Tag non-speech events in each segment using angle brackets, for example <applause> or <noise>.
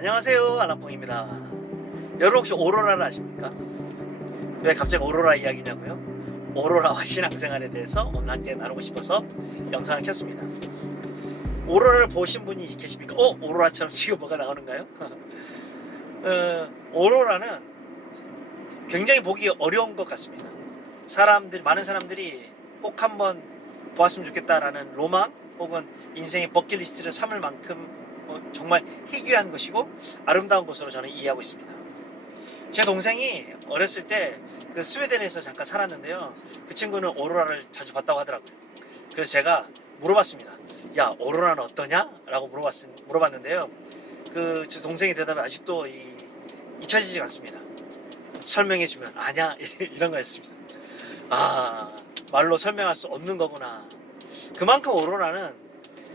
안녕하세요 알람뽕입니다 여러분 혹시 오로라를 아십니까? 왜 갑자기 오로라 이야기냐고요? 오로라와 신앙생활에 대해서 오늘 함께 나누고 싶어서 영상을 켰습니다 오로라를 보신 분이 계십니까? 어? 오로라처럼 지금 뭐가 나오는가요? <laughs> 어, 오로라는 굉장히 보기 어려운 것 같습니다 사람들 많은 사람들이 꼭 한번 보았으면 좋겠다라는 로망 혹은 인생의 버킷리스트를 삼을 만큼 어, 정말 희귀한 것이고 아름다운 것으로 저는 이해하고 있습니다. 제 동생이 어렸을 때 그 스웨덴에서 잠깐 살았는데요. 그 친구는 오로라를 자주 봤다고 하더라고요. 그래서 제가 물어봤습니다. 야 오로라는 어떠냐? 라고 물어봤, 물어봤는데요. 그 제 동생의 대답이 아직도 이, 잊혀지지 않습니다. 설명해주면 아냐 <laughs> 이런 거였습니다. 아 말로 설명할 수 없는 거구나. 그만큼 오로라는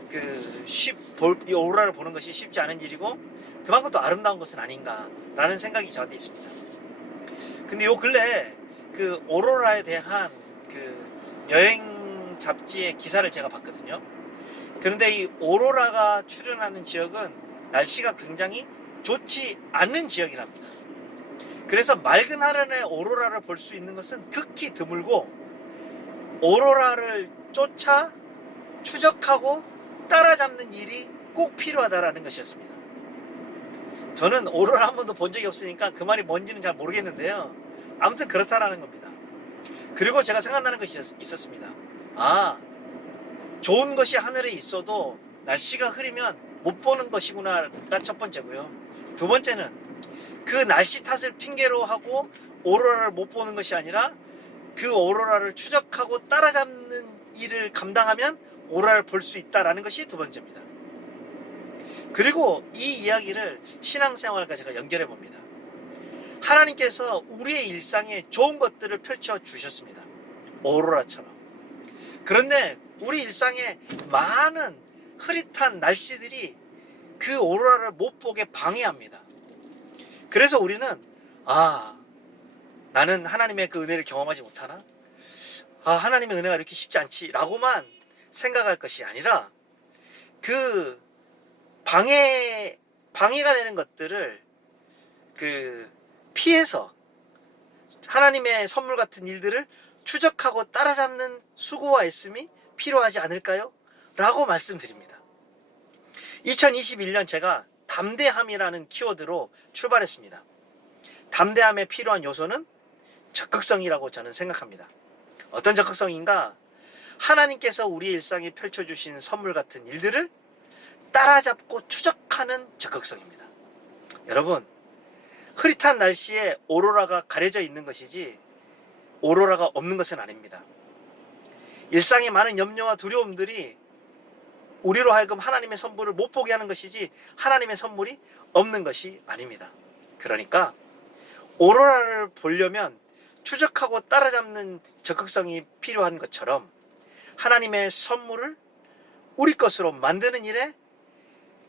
그쉽이 오로라를 보는 것이 쉽지 않은 일이고 그만큼 또 아름다운 것은 아닌가라는 생각이 저한테 있습니다. 근데 요 근래 그 오로라에 대한 그 여행 잡지의 기사를 제가 봤거든요. 그런데 이 오로라가 출현하는 지역은 날씨가 굉장히 좋지 않은 지역이랍니다. 그래서 맑은 하늘에 오로라를 볼 수 있는 것은 극히 드물고 오로라를 쫓아 추적하고 따라잡는 일이 꼭 필요하다라는 것이었습니다. 저는 오로라 한 번도 본 적이 없으니까 그 말이 뭔지는 잘 모르겠는데요. 아무튼 그렇다라는 겁니다. 그리고 제가 생각나는 것이 있었- 있었습니다. 아, 좋은 것이 하늘에 있어도 날씨가 흐리면 못 보는 것이구나가 첫 번째고요. 두 번째는 그 날씨 탓을 핑계로 하고 오로라를 못 보는 것이 아니라 그 오로라를 추적하고 따라잡는 일을 감당하면 오로라를 볼 수 있다라는 것이 두 번째입니다. 그리고 이 이야기를 신앙생활과 제가 연결해 봅니다. 하나님께서 우리의 일상에 좋은 것들을 펼쳐 주셨습니다. 오로라처럼. 그런데 우리 일상에 많은 흐릿한 날씨들이 그 오로라를 못 보게 방해합니다. 그래서 우리는 아 나는 하나님의 그 은혜를 경험하지 못하나? 아 하나님의 은혜가 이렇게 쉽지 않지라고만 생각할 것이 아니라 그 방해 방해가 되는 것들을 그 피해서 하나님의 선물 같은 일들을 추적하고 따라잡는 수고와 애씀이 필요하지 않을까요? 라고 말씀드립니다. 2021년 제가 담대함이라는 키워드로 출발했습니다. 담대함에 필요한 요소는 적극성이라고 저는 생각합니다. 어떤 적극성인가? 하나님께서 우리 일상에 펼쳐주신 선물 같은 일들을 따라잡고 추적하는 적극성입니다. 여러분, 흐릿한 날씨에 오로라가 가려져 있는 것이지 오로라가 없는 것은 아닙니다. 일상의 많은 염려와 두려움들이 우리로 하여금 하나님의 선물을 못 보게 하는 것이지 하나님의 선물이 없는 것이 아닙니다. 그러니까 오로라를 보려면 추적하고 따라잡는 적극성이 필요한 것처럼 하나님의 선물을 우리 것으로 만드는 일에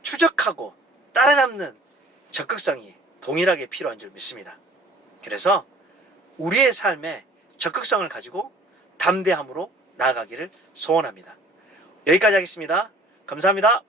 추적하고 따라잡는 적극성이 동일하게 필요한 줄 믿습니다. 그래서 우리의 삶에 적극성을 가지고 담대함으로 나아가기를 소원합니다. 여기까지 하겠습니다. 감사합니다.